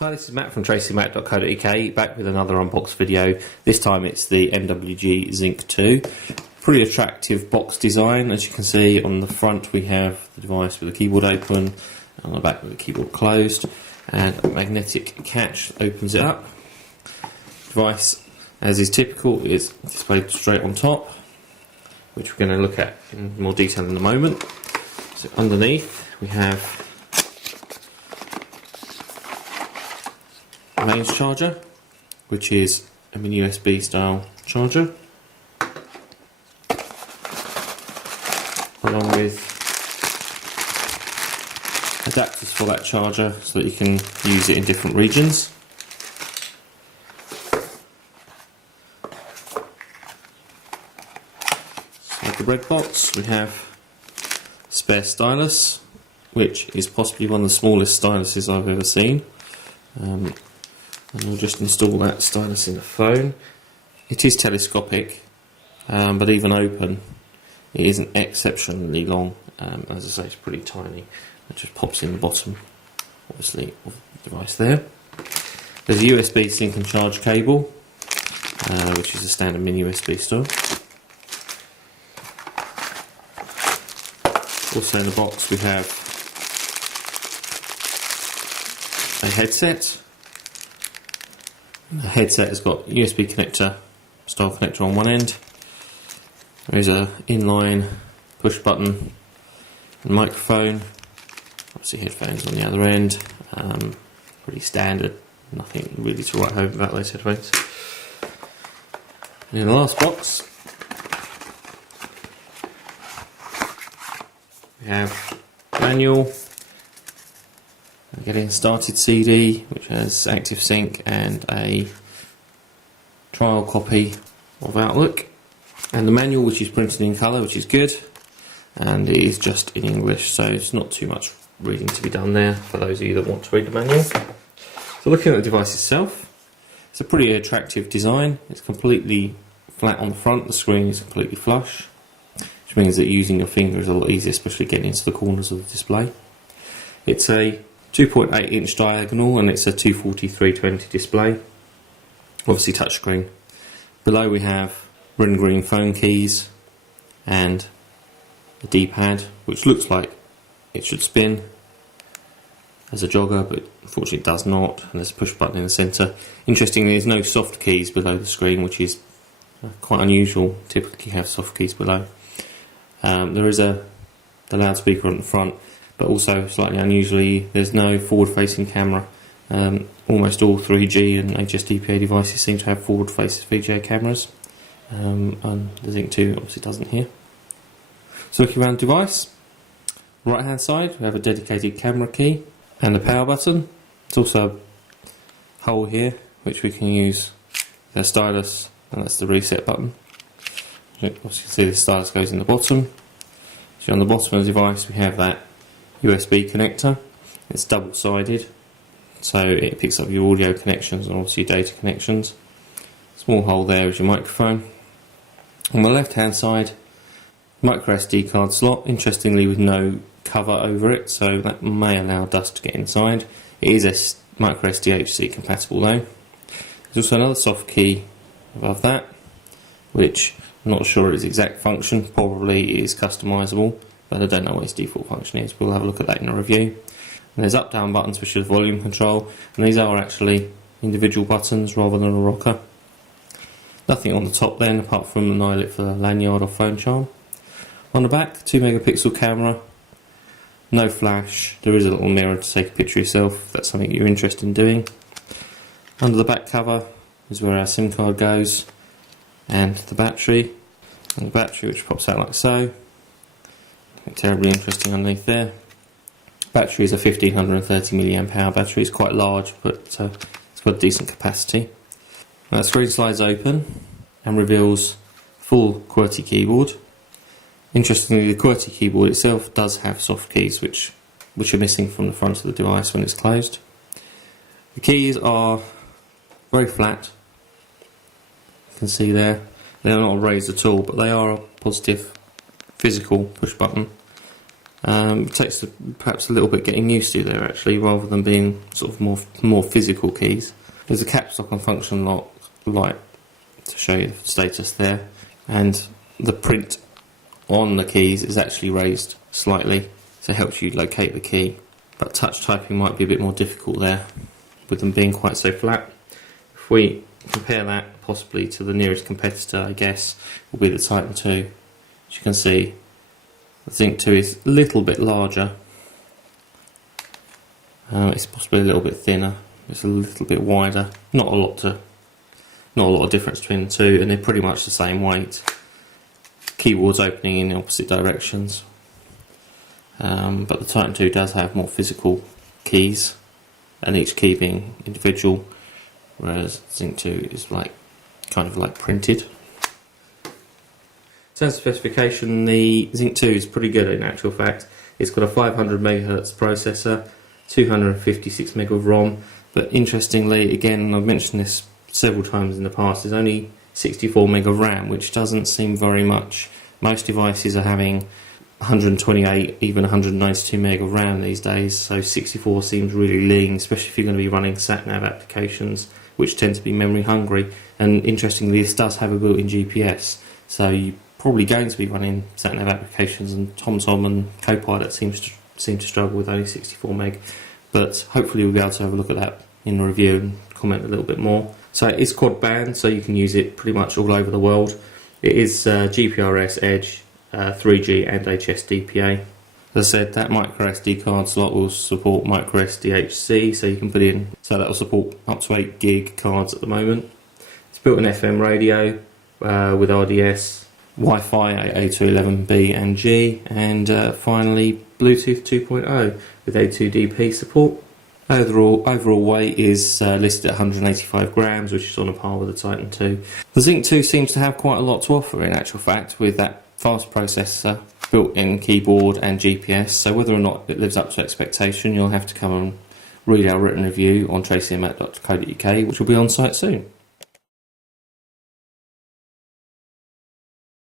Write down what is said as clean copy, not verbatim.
Hi, this is Matt from tracymac.co.uk, back with another unboxed video. This time it's the MWg Zinc II. Pretty attractive box design. As you can see, on the front we have the device with the keyboard open, on the back with the keyboard closed, and a magnetic catch that opens it up. The device, as is typical, is displayed straight on top, which we're going to look at in more detail in a moment. So underneath we have mains charger, which is a mini USB style charger, along with adapters for that charger so that you can use it in different regions. So the red box, we have spare stylus, which is possibly one of the smallest styluses I've ever seen. And we'll just install that stylus in the phone. It is telescopic, but even open, it isn't exceptionally long. As I say, it's pretty tiny. It just pops in the bottom, obviously, of the device there. There's a USB sync and charge cable, which is a standard mini USB style. Also in the box we have a headset. The headset has got USB connector, style connector on one end. There is a inline push button and microphone. Obviously headphones on the other end. Pretty standard, nothing really to write home about those headphones. And in the last box we have manual, getting started CD, which has active sync, and a trial copy of Outlook, and the manual, which is printed in colour, which is good, and it is just in English, so it's not too much reading to be done there for those of you that want to read the manual. So looking at the device itself, it's a pretty attractive design. It's completely flat on the front, the screen is completely flush, which means that using your finger is a lot easier, especially getting into the corners of the display. It's a 2.8 inch diagonal and it's a 240/320 display, obviously touchscreen. Below we have red and green phone keys and a D-pad, which looks like it should spin as a jogger, but unfortunately it does not, and there's a push button in the centre. Interestingly, there's no soft keys below the screen, which is quite unusual. Typically you have soft keys below. There is the loudspeaker on the front, but also slightly unusually there's no forward-facing camera. Almost all 3G and HSDPA devices seem to have forward-facing VGA cameras, and the Zinc II obviously doesn't here. So looking around the device, right hand side we have a dedicated camera key and a power button. There's also a hole here which we can use with a stylus, and that's the reset button. As you can see, the stylus goes in the bottom. So on the bottom of the device we have that USB connector. It's double-sided, so it picks up your audio connections and obviously your data connections. Small hole there is your microphone. On the left hand side, micro SD card slot, interestingly with no cover over it, so that may allow dust to get inside. It is micro SDHC compatible though. There's also another soft key above that, which I'm not sure its exact function, probably is customisable, but I don't know what its default function is. We'll have a look at that in a review. And there's up-down buttons which are volume control, and these are actually individual buttons rather than a rocker. Nothing on the top then apart from an eyelet for the lanyard or phone charm. On the back, 2 megapixel camera, no flash. There is a little mirror to take a picture of yourself if that's something you're interested in doing. Under the back cover is where our SIM card goes, and the battery, which pops out like so. Nothing terribly interesting underneath there. Battery is a 1530 mAh battery. It's quite large, but it's got a decent capacity. Now the screen slides open and reveals full QWERTY keyboard. Interestingly, the QWERTY keyboard itself does have soft keys, which are missing from the front of the device when it's closed. The keys are very flat. You can see there, they are not raised at all, but they are a positive physical push button. It takes perhaps a little bit getting used to there actually, rather than being sort of more physical keys. There's a caps lock and function lock light to show you the status there, and the print on the keys is actually raised slightly, so it helps you locate the key. But touch typing might be a bit more difficult there, with them being quite so flat. If we compare that possibly to the nearest competitor, I guess, will be the Titan II. As you can see, the Zinc II is a little bit larger. It's possibly a little bit thinner. It's a little bit wider. Not a lot of difference between the two, and they're pretty much the same weight. Keyboards opening in the opposite directions. But the Titan II does have more physical keys, and each key being individual, whereas Zinc II is kind of like printed. In terms of specification, the Zinc II is pretty good in actual fact. It's got a 500 MHz processor, 256 meg of ROM, but interestingly, again, I've mentioned this several times in the past, there's only 64 meg of RAM, which doesn't seem very much. Most devices are having 128, even 192 meg of RAM these days, so 64 seems really lean, especially if you're going to be running sat-nav applications, which tend to be memory hungry. And interestingly, this does have a built-in GPS, so you're probably going to be running sat-nav applications, and TomTom and Copilot seem to struggle with only 64 meg, but hopefully we'll be able to have a look at that in the review and comment a little bit more. So it is quad band, so you can use it pretty much all over the world. It is GPRS, Edge, 3G and HSDPA. As I said, that micro SD card slot will support micro SDHC, so you can put in, so that will support up to 8 gig cards at the moment. It's built an FM radio with RDS, Wi-Fi A211B and G, and finally Bluetooth 2.0 with A2DP support. Overall weight is listed at 185 grams, which is on a par with the Titan II. The Zinc II seems to have quite a lot to offer in actual fact, with that fast processor, built-in keyboard and GPS, so whether or not it lives up to expectation, you'll have to come and read our written review on tracyandmatt.co.uk, which will be on site soon.